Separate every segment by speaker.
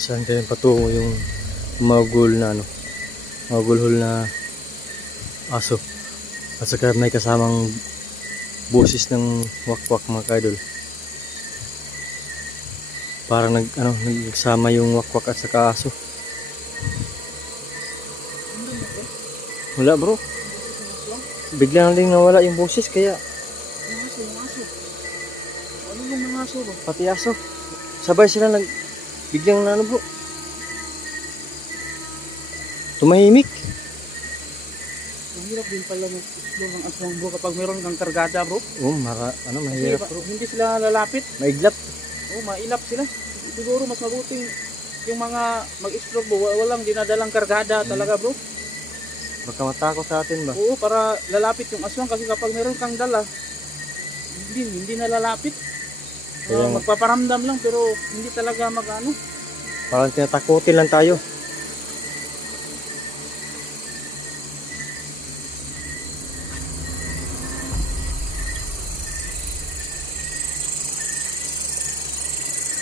Speaker 1: Saan kayo patungo yung magul na ano? Magulhol na aso. At saka may kasamang boses ng wakwak mga kaidol. Parang nag ano nagsama yung wakwak at saka aso. Wala bro. Bigla lang nawala yung boses kaya
Speaker 2: Yung aso, yung aso. Ano yung mga aso ba?
Speaker 1: pati aso. Sabay sila nag biglang na ano bro. Tumahimik.
Speaker 2: Ang hirap din pala mag-explore ng aswang bro kapag meron kang kargada bro.
Speaker 1: Oh, mara ano mahirap bro.
Speaker 2: hindi sila lalapit.
Speaker 1: Maiglap.
Speaker 2: Oh, mailap sila. Siguro mas mabuting yung mga mag-explore bro, wa- walang dinadalang kargada talaga bro.
Speaker 1: Baka matakot sa atin ba?
Speaker 2: Oo, para lalapit yung aswang kasi kapag meron kang dala, hindi, hindi na lalapit.
Speaker 1: Kaya nga.
Speaker 2: magpaparamdam lang pero hindi talaga mag-ano.
Speaker 1: Parang tinatakutin lang tayo.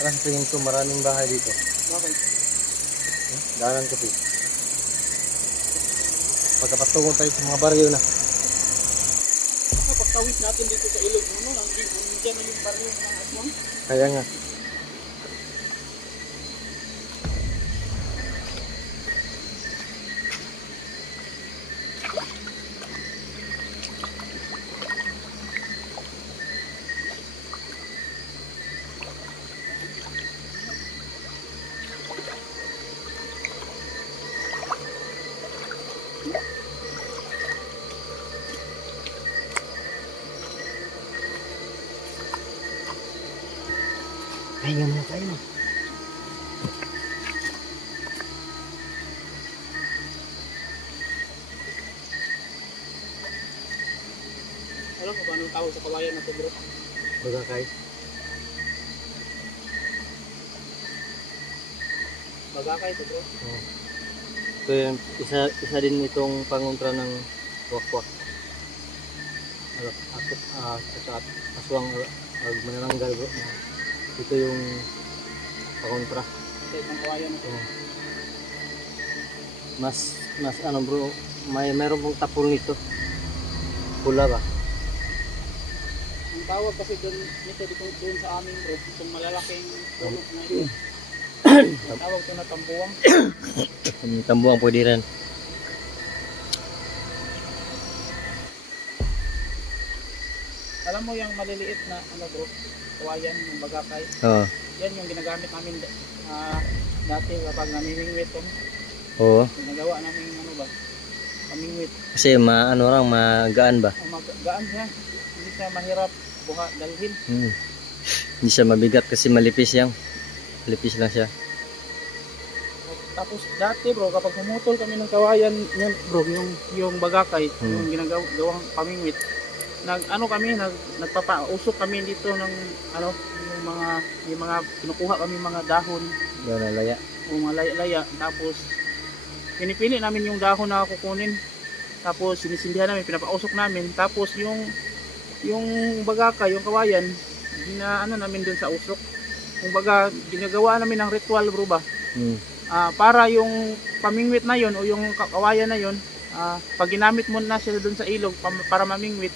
Speaker 1: Parang tingin ko maraming bahay dito.
Speaker 2: Bakit?
Speaker 1: Daanan ko po. Pagkapatungo tayo sa mga baryo na.
Speaker 2: Tawid natin dito sa ilog, ano, nandiyan nandiyan na yung baryo ng aswang.
Speaker 1: Kaya nga. Pahinga muna tayo.
Speaker 2: Alam mo ba anong tawag sa kawayan na to bro?
Speaker 1: Baga kay.
Speaker 2: Bagakay to bro.
Speaker 1: Oh. So yun, isa, isa din itong pangontra ng wakwak. Ano, akot, ah, saka aswang ag manananggal bro. na Ito yung pangontra.
Speaker 2: Sa itong kawayan na to.
Speaker 1: Oh. Mas, mas ano bro, may meron pong tapol nito. Pula ba?
Speaker 2: Ang tawag kasi doon nito dito doon sa amin bro, itong malalaking puno na ito. Ang tawag to na tambuwang.
Speaker 1: Yung tambuang pwede rin.
Speaker 2: Alam mo yung maliliit na ano bro, kawayan ng bagakay.
Speaker 1: Oo.
Speaker 2: Yan yung ginagamit namin ah, dati kapag namimingwit to.
Speaker 1: Oo.
Speaker 2: Ginagawa namin ano ba? Mamingwit.
Speaker 1: Kasi ma, ano lang, magaan ba?
Speaker 2: Ang magaan siya. Hindi siya mahirap buha dalhin.
Speaker 1: Hmm. Hindi siya mabigat kasi malipis yan. Malipis lang siya.
Speaker 2: Tapos dati bro, kapag pumutol kami ng kawayan, yun bro, yung yung bagakay,
Speaker 1: Hmm.
Speaker 2: yung ginagawang pamingwit. Nag ano kami, nag nagpapausok kami dito ng ano, yung mga yung mga kinukuha kami mga dahon
Speaker 1: na laya.
Speaker 2: o mga laya-laya tapos pinipili namin yung dahon na kukunin. Tapos sinisindihan namin, pinapausok namin. Tapos yung yung bagakay, yung kawayan, gina ano namin doon sa usok. Kung baga ginagawa namin ng ritual bro ba?
Speaker 1: Hmm.
Speaker 2: Ah, para yung pamingwit na yon o yung ka- kawayan na yon, ah, pag ginamit mo na siya doon sa ilog para mamingwit,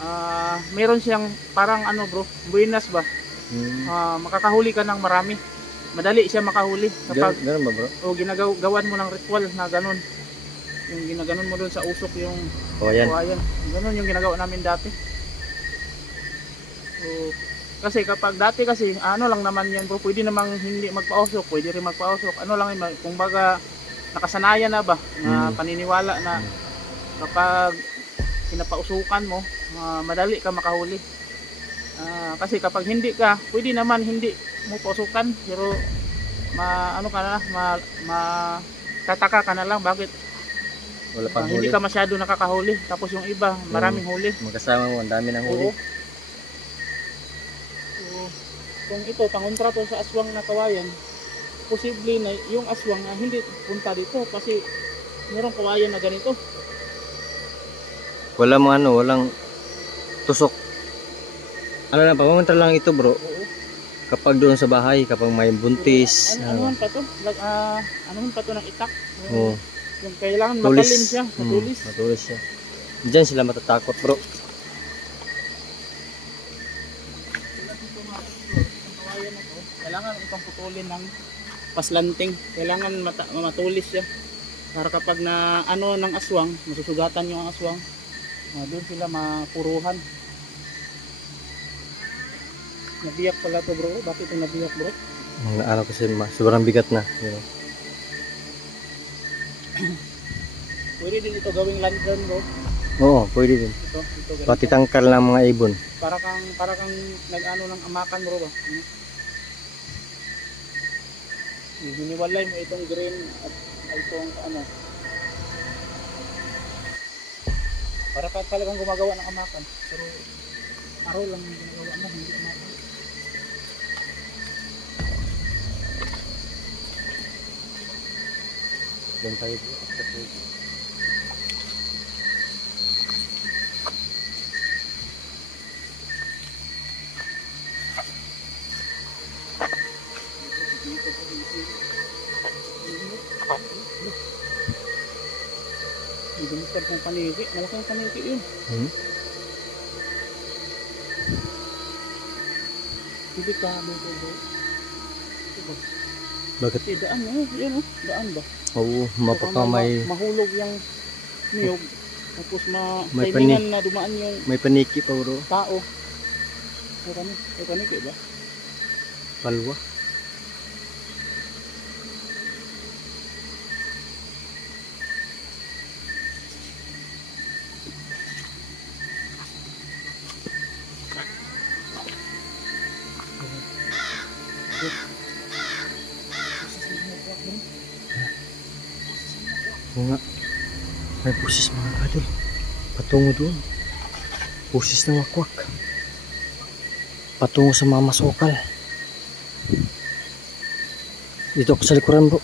Speaker 2: ah, meron siyang parang ano bro, buenas ba?
Speaker 1: Hmm.
Speaker 2: Ah, makakahuli ka ng marami. Madali siya makahuli kapag
Speaker 1: Ganun, ganun ba bro?
Speaker 2: o ginagawan mo ng ritual na ganun. Yung ginaganon mo doon sa usok yung
Speaker 1: O yan.
Speaker 2: kawayan. Ganun yung ginagawa namin dati. So, kasi kapag dati kasi ano lang naman yan bro, pwede namang hindi magpausok, pwede rin magpausok. Ano lang yun, kung baga nakasanayan na ba na
Speaker 1: Mm.
Speaker 2: paniniwala na
Speaker 1: Mm.
Speaker 2: kapag pinapausukan mo, ah, madali ka makahuli. Ah, kasi kapag hindi ka, pwede naman hindi mo pausukan, pero ma ano ka na, ma, ma tataka ka na lang bakit
Speaker 1: Wala
Speaker 2: ah,
Speaker 1: pang huli.
Speaker 2: hindi ka masyado nakakahuli. Tapos yung iba, maraming huli.
Speaker 1: Magkasama mo, ang dami ng huli.
Speaker 2: Oo. So, kung ito, pangontra to sa aswang na kawayan, posible na yung aswang na hindi punta dito kasi merong kawayan na ganito.
Speaker 1: Walang ano, walang tusok. Ano lang, pamunta lang ito bro. Kapag doon sa bahay, kapag may buntis,
Speaker 2: Ano, ano man pa to? Lag, ano man pa to ng itak? Yung,
Speaker 1: oh,
Speaker 2: yung kailangan
Speaker 1: tulis.
Speaker 2: matalim siya,
Speaker 1: Mm,
Speaker 2: matulis.
Speaker 1: matulis siya. Diyan sila matatakot bro.
Speaker 2: kailangan itong putulin ng paslanting. Kailangan mata, matulis siya. Para kapag na ano ng aswang, masusugatan yung aswang, uh, doon sila mapuruhan. Nabiyak pala to bro. Bakit ito nabiyak bro?
Speaker 1: Ang ano kasi sobrang bigat na. You know.
Speaker 2: Pwede din ito gawing lantern bro.
Speaker 1: Oo, pwede din.
Speaker 2: Ito, ito ganito.
Speaker 1: Pati tangkal ng mga ibon.
Speaker 2: Para kang para kang nag-ano ng amakan bro ba? Ano? Giniwalay mo itong green at itong ano. Para ka talagang gumagawa ng amakan. Pero araw lang yung ginagawa mo, hindi amakan.
Speaker 1: Doon tayo bro.
Speaker 2: Ang dumistab ng paniki. Malaking paniki yun.
Speaker 1: Hmm?
Speaker 2: Hindi ka dito bro. Diba?
Speaker 1: Bakit?
Speaker 2: Eh, daan eh. Yan oh. Daan ba?
Speaker 1: Oo, mapaka may,
Speaker 2: ma- mahulog yung niyog. Tapos ma
Speaker 1: May
Speaker 2: timingan na dumaan yung
Speaker 1: may paniki pa bro.
Speaker 2: tao. Ay kani, ay kani kay ba?
Speaker 1: Palwa. Oo nga. May pusis mga kadol. Patungo doon. Pusis ng wakwak. Patungo sa mga masukal. Dito ako sa likuran bro.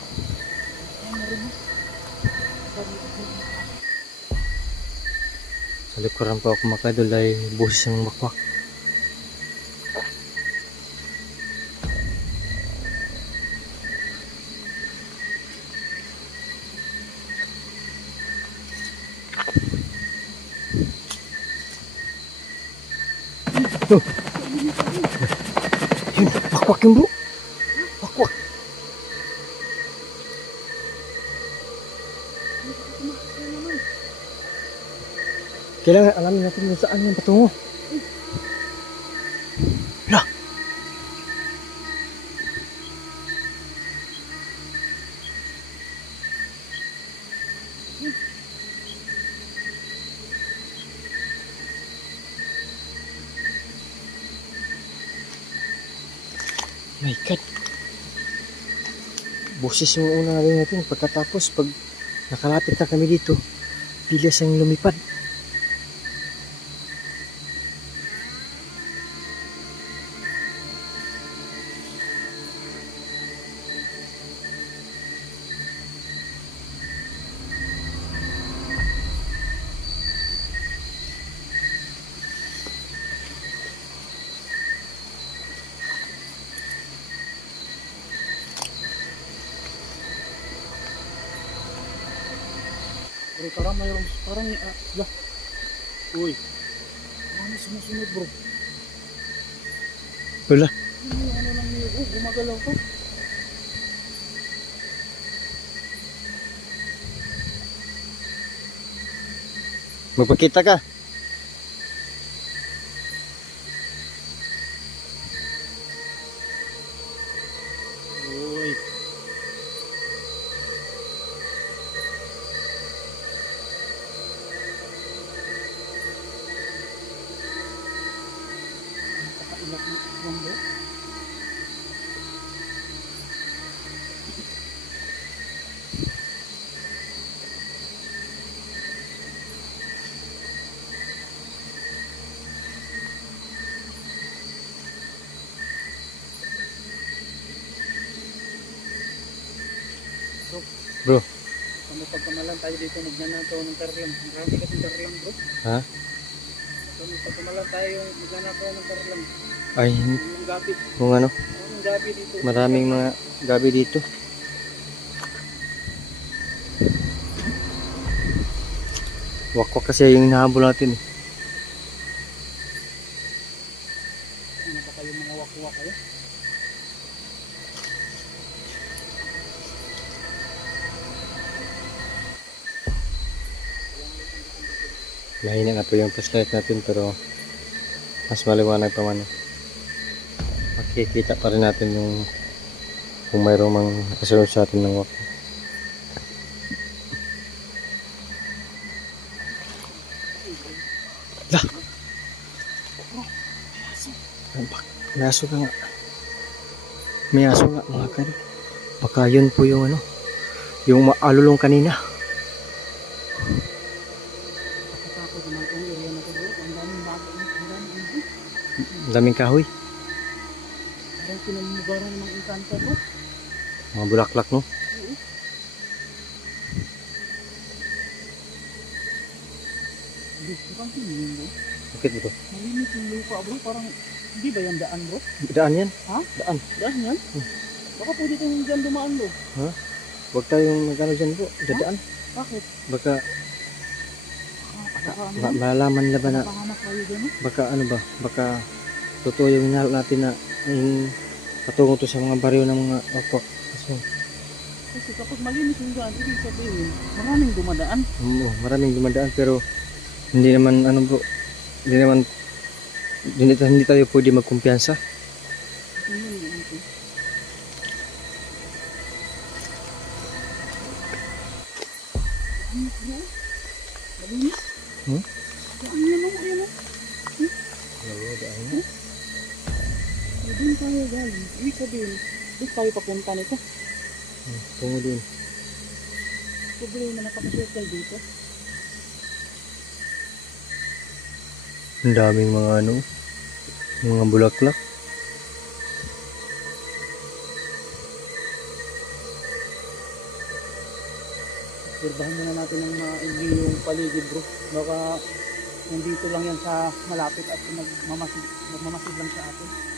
Speaker 1: Sa likuran po ako makadol dahil busis ng wakwak. Yun, wakwak yun bro. Wakwak. Kailangan alamin natin kung saan yung patungo. My God. Boses yung una rin natin. Pagkatapos, pag nakalapit na kami dito, bilis ang lumipad.
Speaker 2: Bro, parang mayroong, parang, ah, lah. Uy. May sumusunod bro.
Speaker 1: Wala.
Speaker 2: Ano ano lang niyog? Oh, gumagalaw to.
Speaker 1: Magpakita ka.
Speaker 2: Nakaiyak na isang bro.
Speaker 1: Bro.
Speaker 2: Kung pagkamalan tayo dito, magnanakaw ng karlam. Ang grabe kasi karlam bro.
Speaker 1: Ha?
Speaker 2: Kung pagkamalan tayo, magnanakaw ng karlam.
Speaker 1: Ay, kung ano, maraming mga gabi dito. Wakwak kasi yung hinahabol natin eh.
Speaker 2: Ano ba mga wakuwa kayo?
Speaker 1: Mahina na po yung flashlight natin pero mas maliwanag pa man. Makikita pa rin natin yung kung mayroong mang kasunod sa atin ng wakwak. Lah! May aso ka nga. May aso nga mga kan. Baka yun po yung ano, yung maalulong kanina.
Speaker 2: Daming
Speaker 1: kahoy.
Speaker 2: Parang pinamumugaran ng inkanta bro.
Speaker 1: Mga bulaklak no. Bakit ito?
Speaker 2: Malinis yung lupa bro. Parang hindi ba yan daan bro?
Speaker 1: Daan yan.
Speaker 2: Ha?
Speaker 1: Daan.
Speaker 2: Daan yan? Baka pwede kang dyan dumaan bro.
Speaker 1: Huwag tayong magano dyan bro. Dadaan.
Speaker 2: Bakit?
Speaker 1: Baka
Speaker 2: Ah, baka
Speaker 1: ma- malalaman nila ba na baka ano ba baka totoo yung hinahal natin na yung patungo to sa mga baryo ng mga opo kasi
Speaker 2: Kasi kapag malinis yung daan, ibig sabihin, maraming dumadaan.
Speaker 1: um, maraming dumadaan pero hindi naman ano bro hindi naman hindi, hindi tayo pwede magkumpiyansa
Speaker 2: Tingnan mo ito. Ano bro? Malinis?
Speaker 1: Hmm?
Speaker 2: Daan yan o, ayan o. Eh, Doon tayo galing. Ibig sabihin, doon tayo papunta nito.
Speaker 1: tungo din
Speaker 2: Problema na nakapasirkel dito.
Speaker 1: ang daming mga ano mga bulaklak
Speaker 2: Obserbahan muna natin ng maigi yung paligid bro. Baka nandito lang yan sa malapit at magmamasid, magmamasid lang sa atin.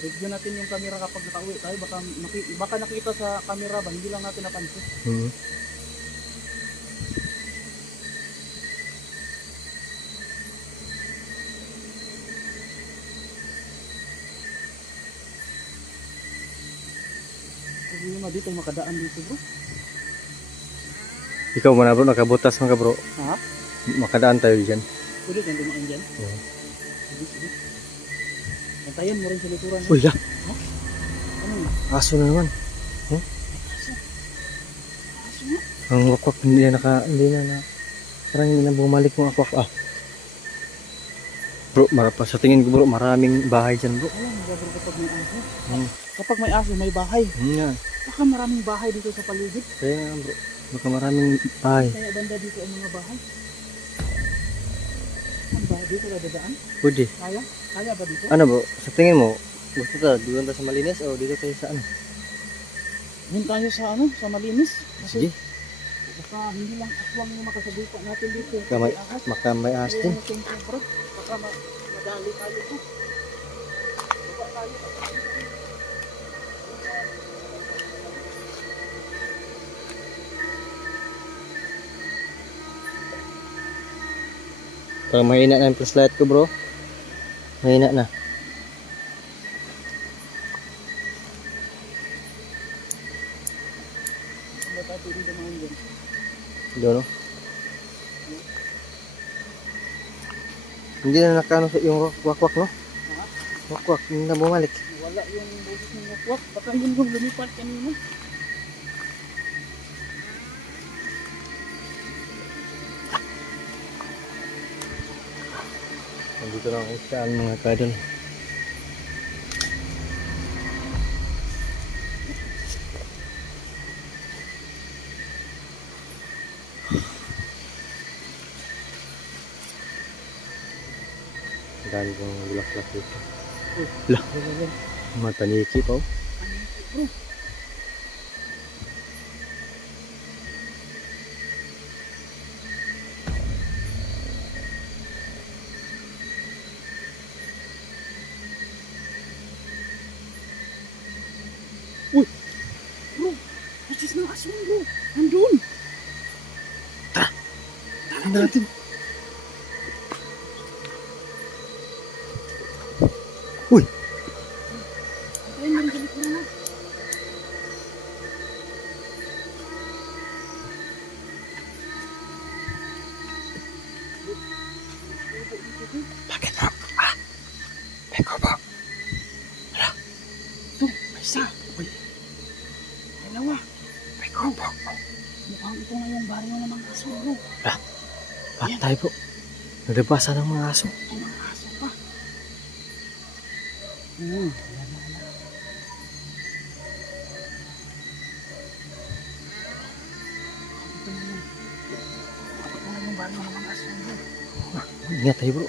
Speaker 2: Review natin yung camera kapag nakauwi tayo. Baka, maki, baka nakita sa camera ba, hindi lang natin napansin.
Speaker 1: hmm.
Speaker 2: Problema dito, makadaan dito bro.
Speaker 1: ikaw muna bro nakabutas ka bro
Speaker 2: Ha?
Speaker 1: makadaan tayo dyan
Speaker 2: Pwede kang dumaan dyan?
Speaker 1: Oo.
Speaker 2: Sige, sige. Bantayan mo rin sa likuran.
Speaker 1: uy ya
Speaker 2: Ano yun?
Speaker 1: aso na naman
Speaker 2: Aso. Aso nga.
Speaker 1: ang wakwak hindi na naka hindi na na parang hindi na bumalik yung wakwak ah bro marapa sa tingin ko bro maraming bahay dyan bro
Speaker 2: Alam bro kapag may aso?
Speaker 1: Hmm.
Speaker 2: Kapag may aso, may bahay.
Speaker 1: hmm, yan
Speaker 2: Baka maraming bahay dito sa paligid.
Speaker 1: kaya nga bro baka maraming bahay
Speaker 2: Kaya banda dito ang mga bahay. Dito na dadaan?
Speaker 1: pwede
Speaker 2: Kaya? Kaya ba dito?
Speaker 1: ano bro sa tingin mo gusto ta doon tayo sa malinis o dito tayo sa ano
Speaker 2: Doon tayo sa ano? Sa malinis. Kasi
Speaker 1: sige
Speaker 2: baka hindi lang aswang yung makasabuka natin dito.
Speaker 1: Baka may-
Speaker 2: ahas.
Speaker 1: din.
Speaker 2: Baka ma madali tayo to. Baba tayo.
Speaker 1: Parang mahina na yung flashlight ko bro. Mahina na. Doon no? Hindi na nakano sa yung wakwak no? Wakwak, hindi na bumalik.
Speaker 2: Wala yung boses ng wakwak. Baka yun yung lumipat kanina.
Speaker 1: Nandito lang ang saan mga kadol. Dami kong bulaklak dito. Lah, mga paniki pa oh. Kasundo,
Speaker 2: nandun. Tara, tara natin. Baryo ng mga aso, bro.
Speaker 1: Ingat tayo bro.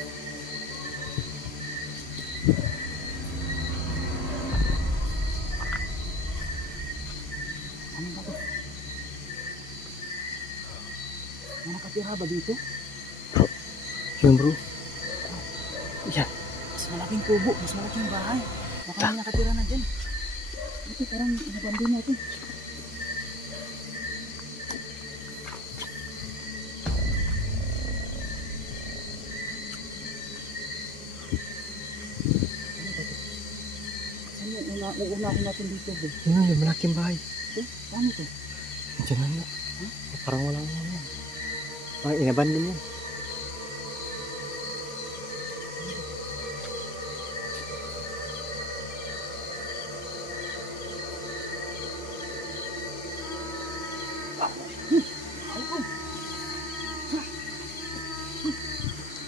Speaker 2: Ano ba to? May nakatira ba dito?
Speaker 1: Yun bro. Yan.
Speaker 2: Mas malaking kubo, mas malaking bahay. Baka may nakatira na dyan. Ito parang inabandon natin. Saan yung una, uunahin natin dito, bro?
Speaker 1: Yun yung malaking bahay.
Speaker 2: Eh, paano to?
Speaker 1: Diyan na nga. Parang walang ano yan. Parang inabandon yan.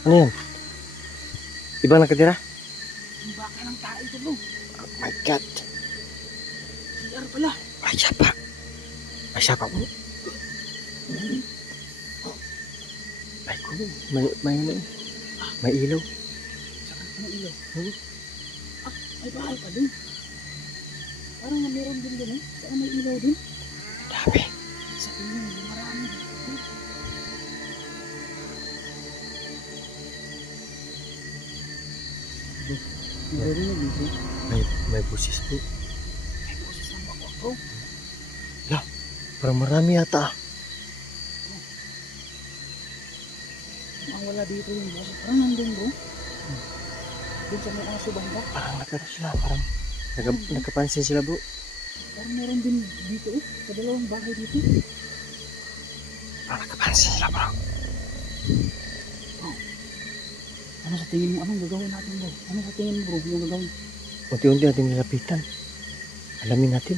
Speaker 1: Ano yan? Ibang nakatira?
Speaker 2: yung baka ng tayo ito, bro.
Speaker 1: Oh my God.
Speaker 2: CR pala.
Speaker 1: Ay, siya pa. Ay, siya pa po. Ay, ko. May, may, may, may ilaw.
Speaker 2: Saan ano ilaw?
Speaker 1: Hmm?
Speaker 2: Ah, may bahay pa din. Parang meron din din eh. Saan may ilaw din?
Speaker 1: Dami.
Speaker 2: Sa tingin, marami. Narinig dito.
Speaker 1: May, may busis po.
Speaker 2: May boses ng bako bro.
Speaker 1: Parang marami yata. ah.
Speaker 2: Ang wala dito yung boses. Parang nandun bro. Doon sa may aso banda.
Speaker 1: Parang nagkano sila. Parang nagka, nagkapansin sila bro.
Speaker 2: Parang meron din dito eh. Sa dalawang bahay dito.
Speaker 1: Parang nagkapansin sila bro.
Speaker 2: Ano sa tingin mo? Anong gagawin natin bro? Ano sa tingin mo bro? Yung gagawin?
Speaker 1: Unti-unti natin nilapitan. Alamin natin.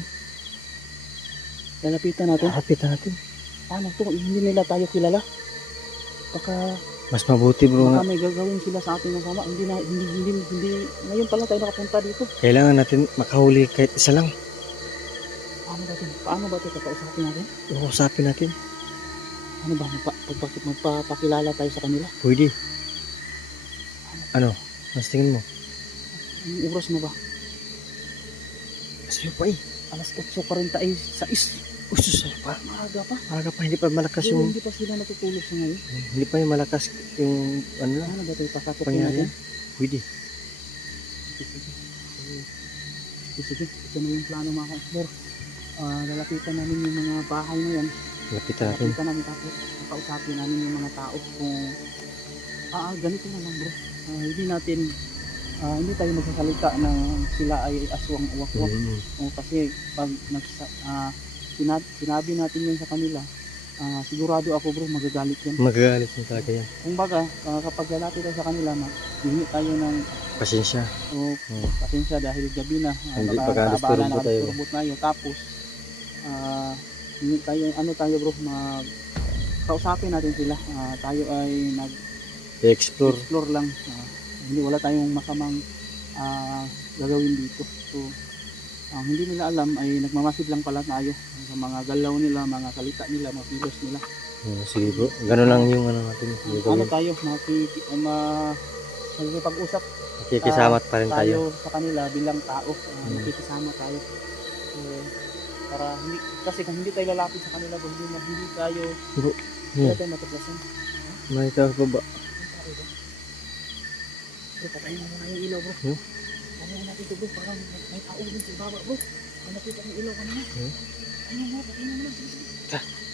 Speaker 2: Lalapitan natin.
Speaker 1: Lapitan natin.
Speaker 2: Paano to? Hindi nila tayo kilala. Baka
Speaker 1: Mas mabuti bro
Speaker 2: Baka may gagawin sila sa ating masama. Hindi na, hindi, hindi, hindi, ngayon pala tayo nakapunta dito.
Speaker 1: Kailangan natin makahuli kahit isa lang.
Speaker 2: Paano ba ito? Paano ba ito? Kakausapin natin?
Speaker 1: Uusapin natin.
Speaker 2: Ano ba? Magpa, magpa, magpapakilala tayo sa kanila?
Speaker 1: Pwede. Ano? Mas tingin mo?
Speaker 2: Anong oras na ba?
Speaker 1: Mas pa eh.
Speaker 2: Alas 8 pa rin tayo sa is.
Speaker 1: Usus pa.
Speaker 2: Maaga pa.
Speaker 1: Maaga pa. Hindi pa malakas yung...
Speaker 2: hindi pa sila natutulog sa ngayon.
Speaker 1: Hindi pa yung malakas yung ano lang.
Speaker 2: Paano ba ito?
Speaker 1: Pangyayari.
Speaker 2: natin?
Speaker 1: Pwede.
Speaker 2: Sige, sige. Ito na yung plano mga ka-explore. Ah, lalapitan namin yung mga bahay na yan.
Speaker 1: Lapitan natin.
Speaker 2: Nakita namin tapos nakausapin namin yung mga tao kung ah, ah, ganito na lang bro. Ah, hindi natin ah, hindi tayo magsasalita na sila ay aswang o wakwak.
Speaker 1: Mm.
Speaker 2: O kasi pag nagsa, ah, sinab- sinabi natin yun sa kanila, ah, sigurado ako bro magagalit yan.
Speaker 1: Magagalit mo talaga yan.
Speaker 2: Kung baga, ah, kapag lalapit tayo sa kanila, ma, hingi tayo ng
Speaker 1: Pasensya.
Speaker 2: o
Speaker 1: Mm.
Speaker 2: pasensya dahil gabi na. ah,
Speaker 1: Hindi,
Speaker 2: baka
Speaker 1: baka
Speaker 2: nakaabala
Speaker 1: disturbo
Speaker 2: na
Speaker 1: tayo.
Speaker 2: tayo. Tapos, ah, hindi tayo, ano tayo bro, mag, kausapin natin sila. Ah, tayo ay nag-explore
Speaker 1: I-explore.
Speaker 2: lang. Ah, hindi wala tayong masamang ah, gagawin dito. So, ang hindi nila alam ay nagmamasid lang pala tayo sa mga galaw nila, mga salita nila, mga kilos nila.
Speaker 1: Mm, sige bro. Ganun lang yung ano natin.
Speaker 2: ano
Speaker 1: Gagawin.
Speaker 2: tayo, maki, uh, ma, pag-usap
Speaker 1: Makikisamat pa rin tayo.
Speaker 2: tayo sa kanila bilang tao, uh,
Speaker 1: Hmm.
Speaker 2: nakikisama tayo. So, para hindi kasi kung hindi tayo lalapit sa kanila, kung hindi, hindi tayo hindi
Speaker 1: yeah.
Speaker 2: tayo matuklasan.
Speaker 1: May tao pa ba?
Speaker 2: Ang? Bro, patayin mo muna yung ilaw, bro.
Speaker 1: Hmm?
Speaker 2: Patayin natin ito, bro. Parang may, tao din sa ibaba, bro. May nakita yung ilaw kanina.
Speaker 1: Hmm?
Speaker 2: Ayun mo, patayin mo muna. Sige, sige.